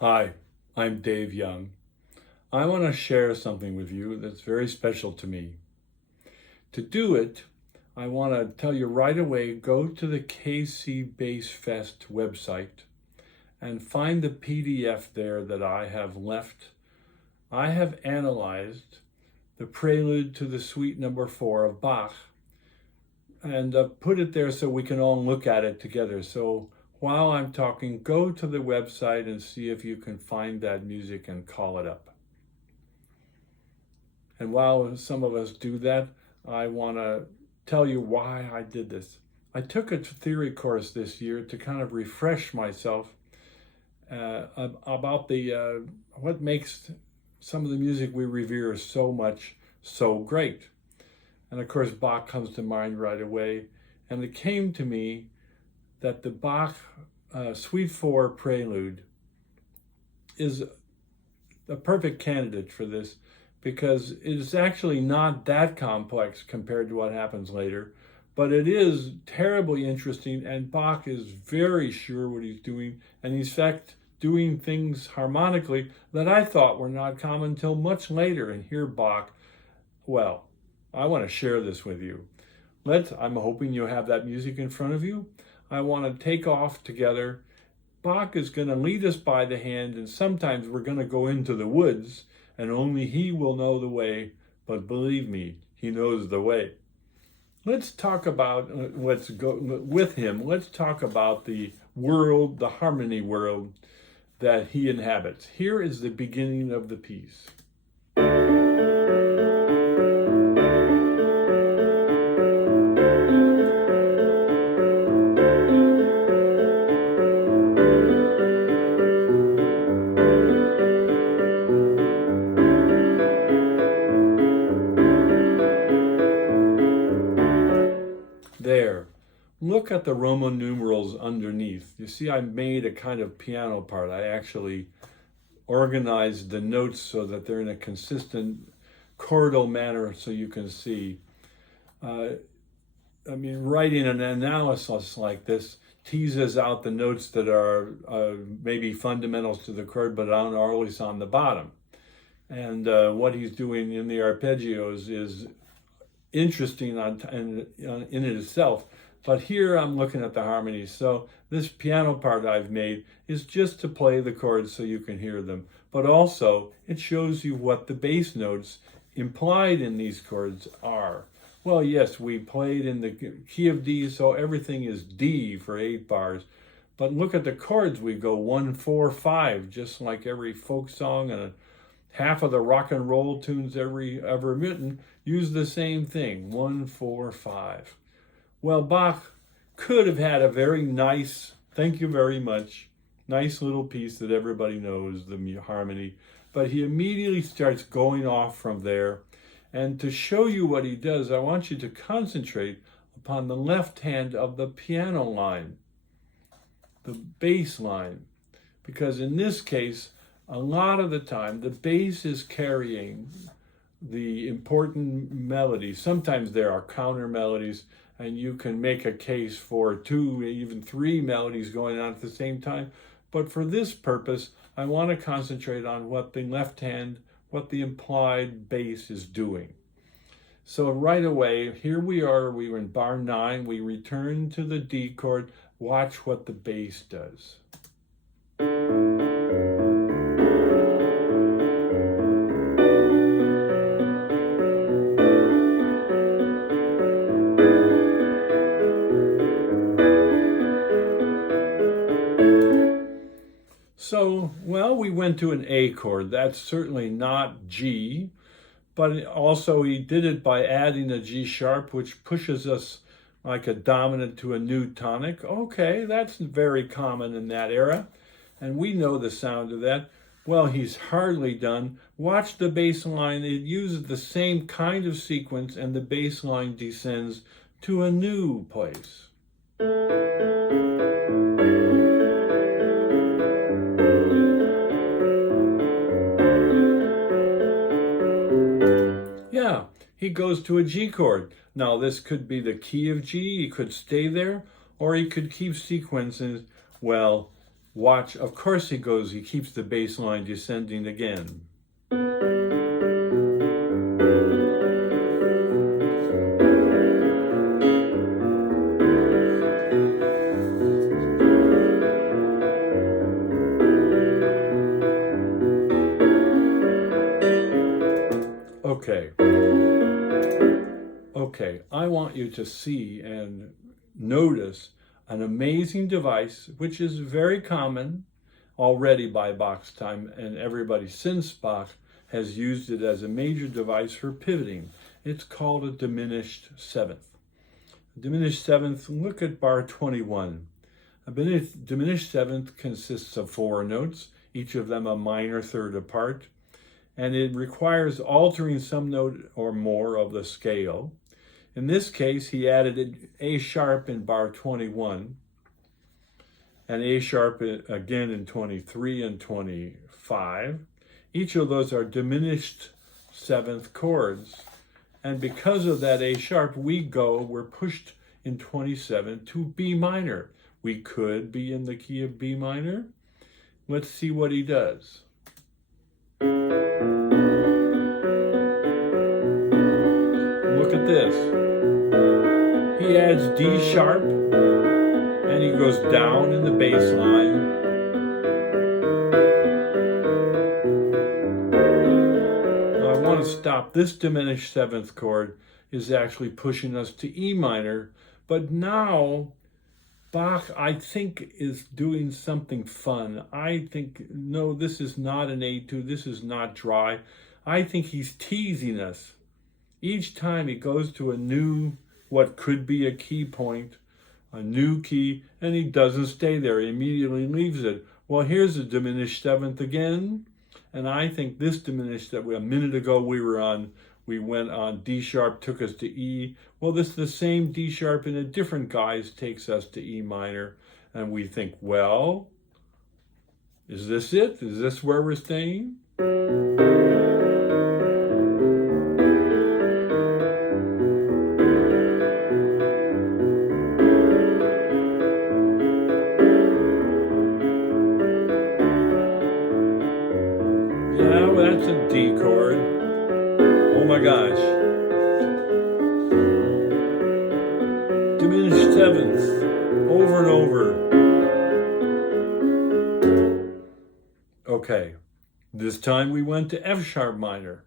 Hi, I'm Dave Young. I want to share something with you that's very special to me. To do it, I want to tell you right away, go to the KC Bass Fest website and find the PDF there that I have left. I have analyzed the Prelude to the Suite number 4 of Bach and put it there so we can all look at it together. So while I'm talking, go to the website and see if you can find that music and call it up. And while some of us do that, I want to tell you why I did this. I took a theory course this year to kind of refresh myself about what makes some of the music we revere so great. And of course, Bach comes to mind right away. And it came to me that the Bach Suite 4 Prelude is a perfect candidate for this because it is actually not that complex compared to what happens later, but it is terribly interesting, and Bach is very sure what he's doing, and he's in fact doing things harmonically that I thought were not common until much later. And here Bach, well, I want to share this with you. I'm hoping you have that music in front of you. I want to take off together. Bach is going to lead us by the hand, and sometimes we're going to go into the woods, and only he will know the way, but believe me, he knows the way. Let's talk about, with him, let's talk about the world, the harmony world that he inhabits. Here is the beginning of the piece. There. Look at the Roman numerals underneath. You see, I made a kind of piano part. I actually organized the notes so that they're in a consistent chordal manner so you can see. Writing an analysis like this teases out the notes that are maybe fundamentals to the chord, but aren't always on the bottom. And what he's doing in the arpeggios is interesting in itself, but here I'm looking at the harmonies. So this piano part I've made is just to play the chords so you can hear them, but also it shows you what the bass notes implied in these chords are. Well, yes, we played in the key of D, so everything is D for 8 bars, but look at the chords. We go 1, 4, 5, just like every folk song, and half of the rock and roll tunes ever written use the same thing, 1, 4, 5. Well, Bach could have had a very nice, thank you very much, nice little piece that everybody knows, the harmony, but he immediately starts going off from there. And to show you what he does, I want you to concentrate upon the left hand of the piano line, the bass line, because in this case, a lot of the time, the bass is carrying the important melodies. Sometimes there are counter melodies, and you can make a case for 2, even 3 melodies going on at the same time. But for this purpose, I want to concentrate on what the left hand, what the implied bass is doing. So right away, here we were in bar 9, we return to the D chord. Watch what the bass does. So, well, we went to an A chord. That's certainly not G, but also he did it by adding a G sharp, which pushes us like a dominant to a new tonic. Okay, that's very common in that era, and we know the sound of that. Well, he's hardly done. Watch the bass line. It uses the same kind of sequence, and the bass line descends to a new place. Yeah, he goes to a G chord. Now, this could be the key of G. He could stay there, or he could keep sequences. Well, Watch, of course he keeps the bass line descending again. Okay, I want you to see and notice an amazing device, which is very common already by Bach's time, and everybody since Bach has used it as a major device for pivoting. It's called a diminished seventh. A diminished seventh, look at bar 21. A diminished seventh consists of 4 notes, each of them a minor third apart, and it requires altering some note or more of the scale. In this case, he added A sharp in bar 21, and A sharp again in 23 and 25. Each of those are diminished seventh chords. And because of that A sharp, we're pushed in 27 to B minor. We could be in the key of B minor. Let's see what he does. Look at this. He adds D sharp, and he goes down in the bass line. Now I want to stop. This diminished seventh chord is actually pushing us to E minor, but now Bach, I think, is doing something fun. I think, no, this is not an A2, this is not dry. I think he's teasing us. Each time he goes to a new, what could be a key point, a new key, and he doesn't stay there, he immediately leaves it. Well, here's a diminished seventh again, and I think this diminished that a minute ago we went on D sharp, took us to E. Well, this is the same D sharp in a different guise takes us to E minor, and we think, well, is this it? Is this where we're staying? Yeah, well, that's a D chord. Oh my gosh. Diminished sevenths, over and over. Okay, this time we went to F sharp minor.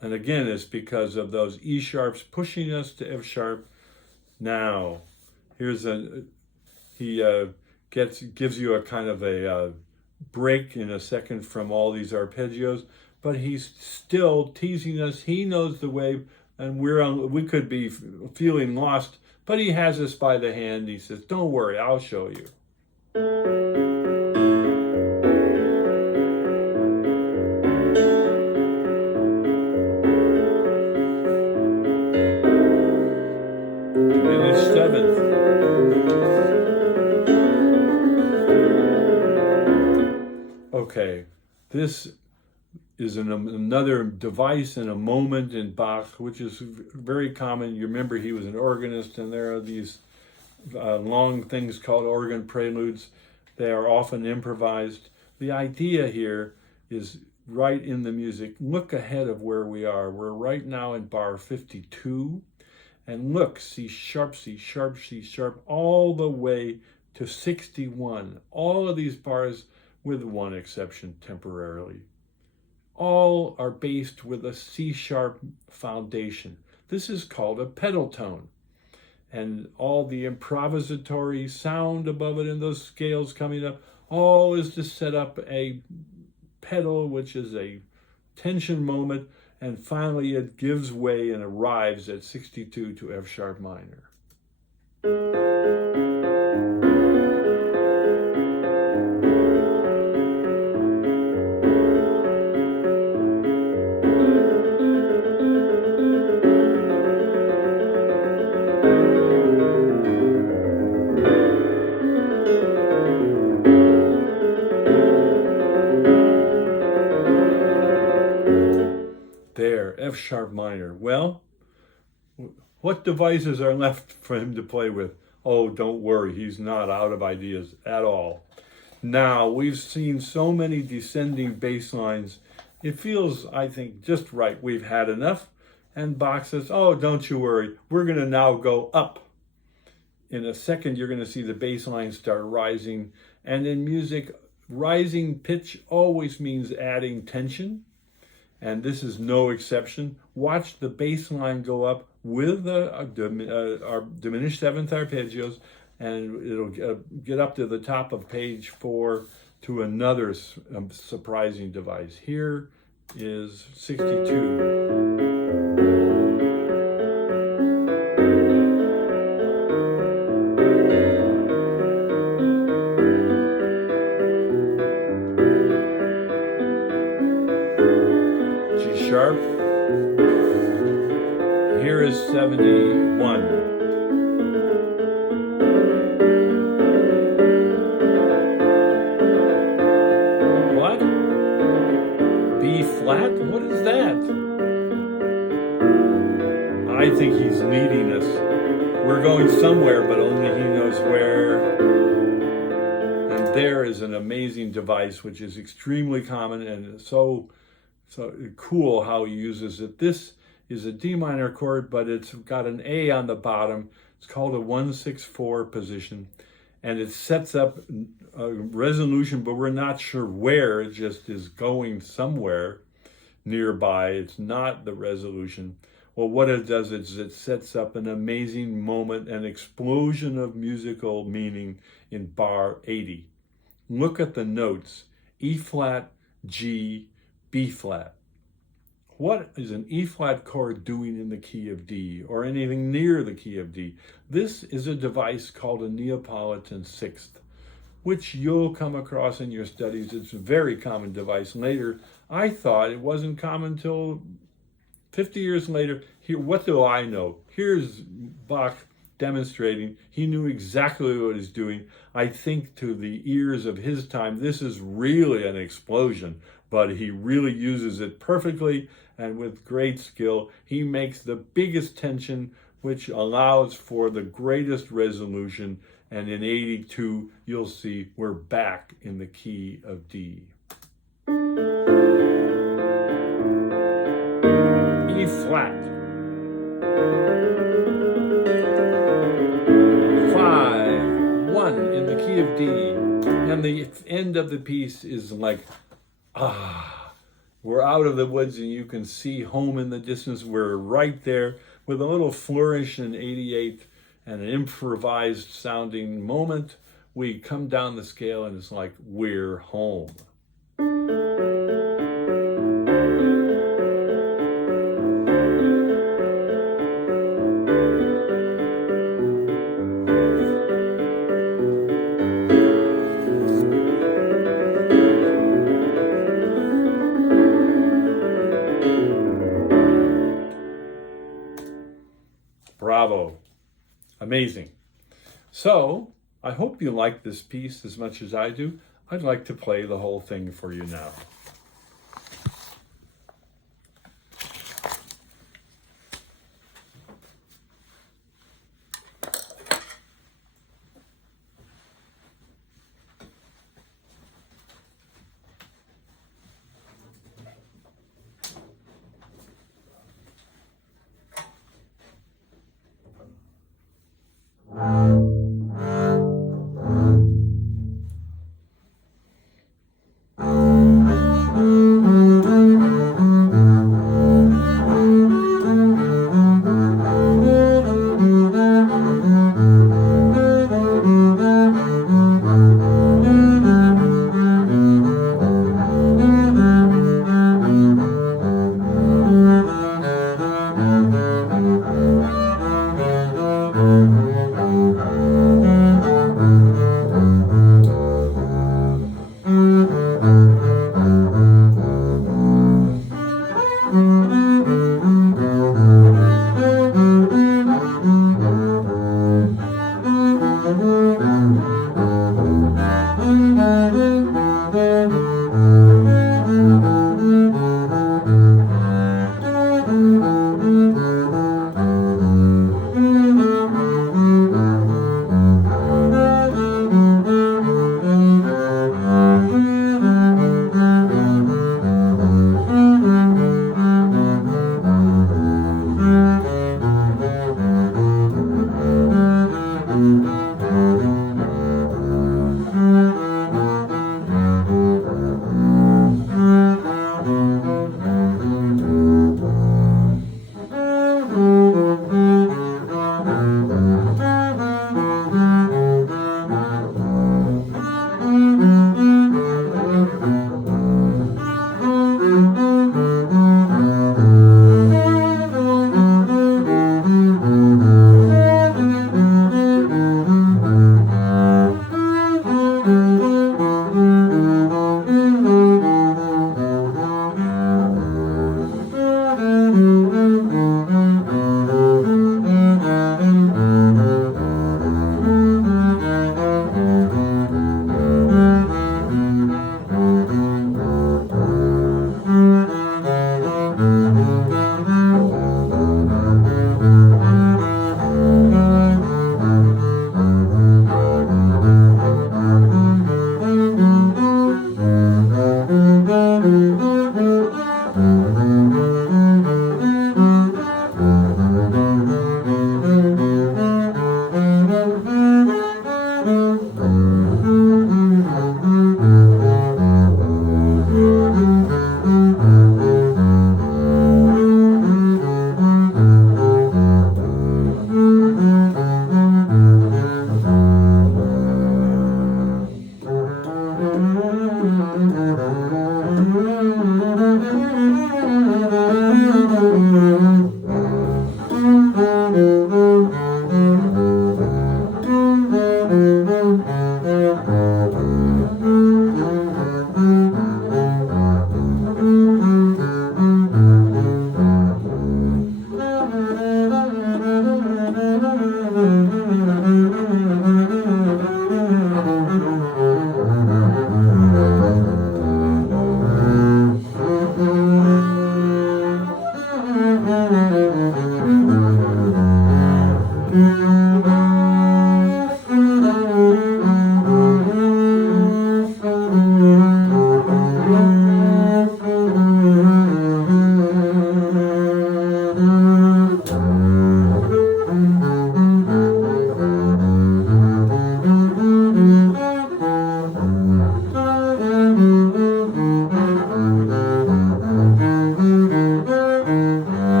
And again, it's because of those E sharps pushing us to F sharp. Now, here's he gives you a kind of a break in a second from all these arpeggios, but he's still teasing us. He knows the way, and we could be feeling lost, but he has us by the hand. He says, don't worry, I'll show you. Diminished seventh. Okay, this is another device and a moment in Bach, which is very common. You remember he was an organist, and there are these long things called organ preludes. They are often improvised. The idea here is right in the music. Look ahead of where we are. We're right now in bar 52, and look, C sharp, C sharp, C sharp, all the way to 61. All of these bars, with one exception temporarily, all are based with a C sharp foundation. This is called a pedal tone. And all the improvisatory sound above it and those scales coming up, all is to set up a pedal, which is a tension moment, and finally it gives way and arrives at 62 to F sharp minor. There, F sharp minor. Well, what devices are left for him to play with? Oh, don't worry, he's not out of ideas at all. Now, we've seen so many descending bass lines. It feels, I think, just right. We've had enough. And Bach says, oh, don't you worry. We're going to now go up. In a second, you're going to see the bass line start rising. And in music, rising pitch always means adding tension. And this is no exception. Watch the bass line go up with our diminished seventh arpeggios, and it'll get up to the top of page 4 to another surprising device. Here is 62. G sharp. Here is 71. What? B flat? What is that? I think he's leading us. We're going somewhere, but only he knows where. And there is an amazing device, which is extremely common and so cool how he uses it. This is a D minor chord, but it's got an A on the bottom. It's called a 1-6-4 position, and it sets up a resolution, but we're not sure where. It just is going somewhere nearby. It's not the resolution. Well, what it does is it sets up an amazing moment, an explosion of musical meaning in bar 80. Look at the notes: E flat, G, B flat. What is an E flat chord doing in the key of D, or anything near the key of D? This is a device called a Neapolitan sixth, which you'll come across in your studies. It's a very common device. Later, I thought it wasn't common till 50 years later. Here, what do I know? Here's Bach demonstrating. He knew exactly what he's doing. I think to the ears of his time, this is really an explosion, but he really uses it perfectly and with great skill. He makes the biggest tension, which allows for the greatest resolution. And in 82, you'll see we're back in the key of D. E flat. 5-1 in the key of D. And the end of the piece is like, we're out of the woods and you can see home in the distance. We're right there with a little flourish in 88 and an improvised sounding moment. We come down the scale and it's like, we're home. Bravo. Amazing. So, I hope you like this piece as much as I do. I'd like to play the whole thing for you now.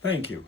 Thank you.